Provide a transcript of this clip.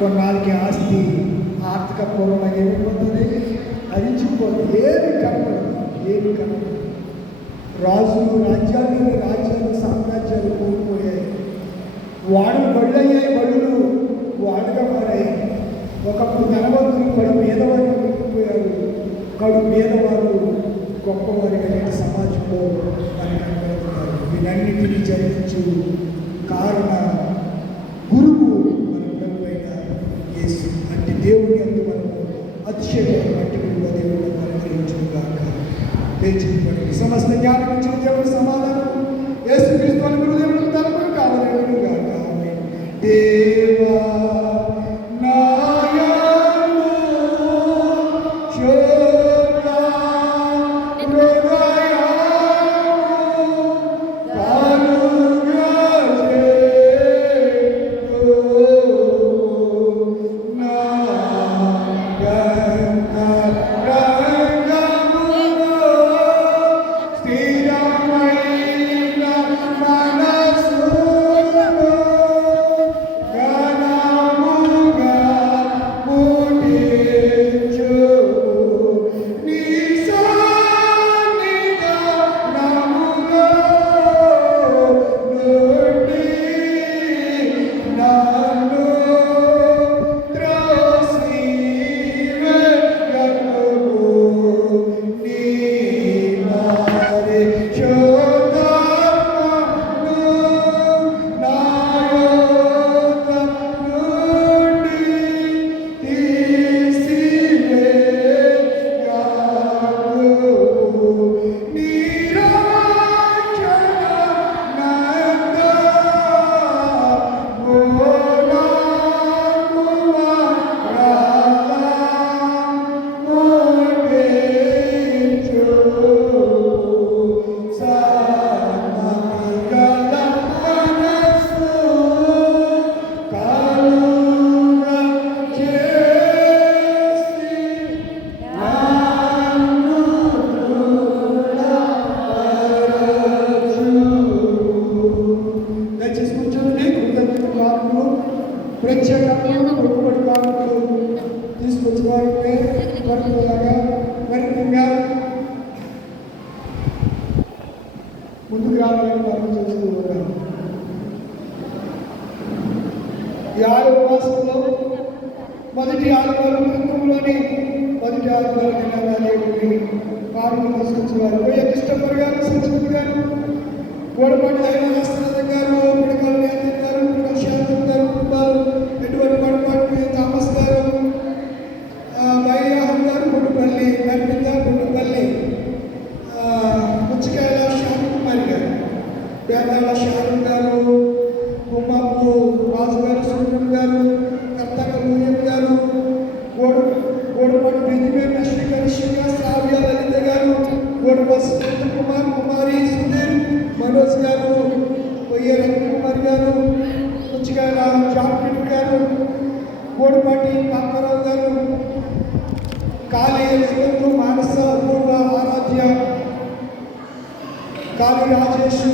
కొన్నాళ్ళకి ఆస్తి ఆర్థిక పూర్వంగా ఏమైపోతుంది, హరించిపోతుంది. ఏమి కనపడదు. రాజులు రాజ్యాలు సామ్రాజ్యాలు కోల్పోయాయి. వాడు బళ్ళయ్యాయి, బళ్ళు వాడుగా మారాయి. ఒకప్పుడు ధనవంతులు కడు పేదవారు మిగిలిపోయారు. కడు పేదవారు గొప్పవారిగా నేటి సమాజంలో మనకి కనబడుతున్నారు. వీటన్నిటినీ జయించు కారణ గురువు మన ప్రభువైన యేసు. అంటే దేవుని అందు మనము అతిశయమైన మట్టి విలువ దేవుడు అనుగ్రహించుగాక. లేచిపడి సమస్త జ్ఞానం ఇచ్చిన దేవుడు సమాధానం యేసుక్రీస్తు అని గురుదేవుడు తనకు కావాలను గాక. దేవా ముందుకు రావాలని మనం చేస్తూ ఉన్నాం. ఈ 6వ మాసంలో మొదటి ఆదివారం కుటుంబంలోని మొదటి ఆదివారం దేవుడిని కారులు తీసుకొచ్చేవారు. కృష్ణప్పర్ గారు, సంస్కృతి గారు, గోడపాటి దైవనాథ్ గారు, పిడకల నేత గారు, శాంతం గారు కుటుంబాలు, ఎటువంటి గోడపాటి థామస్ గారు, వైయాహం గారు, పుట్టుపల్లి నర్మిత, పుట్టుపల్లి ముచ్చికాయల శాంతకుమారి గారు, పేదాల శారం గారు, ఉమ్మప్పు రాజు గారు, సుబ్రహ్మ గారు, కర్తక ఉదయం గారు, గోడపాటి బీజీపీ శ్రీకారి శ్రీనివాస్, శ్రావ్య లలిత గారు, గోడపాటి కుమార్, కుమారి సుధీర్, మనోజ్ గారు, కొయ్య రత్నకుమారి గారు, ముచ్చికాయల జాఫ్రిట్ గారు, గోడపాటి పాపారావు గారు, కాళీ ఎలిజబెత్, మానస, పూర్వ, ఆరాధ్య, కాళీ రాజేష్,